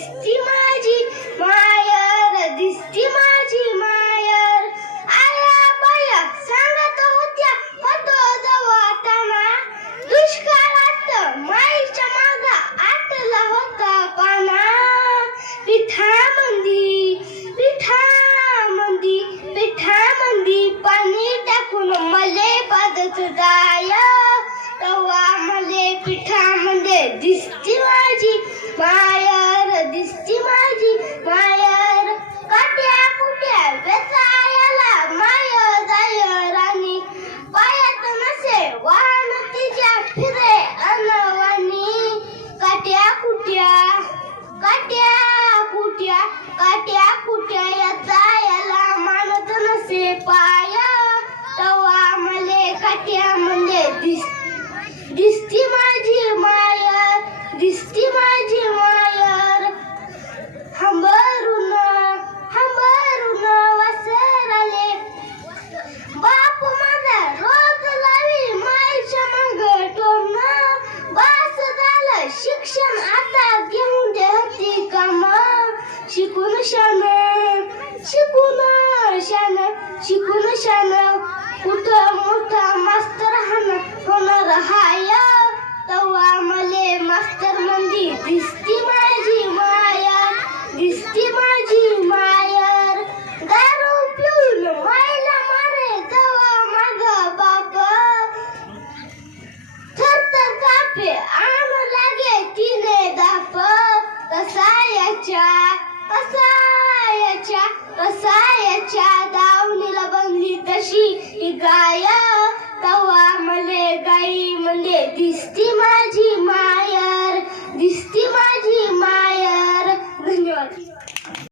दिसती माझी मायर दिसती माझी मायर. आया बया सांगत होत्या होतो जवळताना दुष्काळात माईच्या मागा आटला होता पाना. पिठा मंदी पिठा मंदी पिठा मंदी. पाणी टाकून मले पादत होता şanım, şıkuna şanım, şıkuna şanım. Kutu muhta master hanım, onara hanım. दिसती माझी मा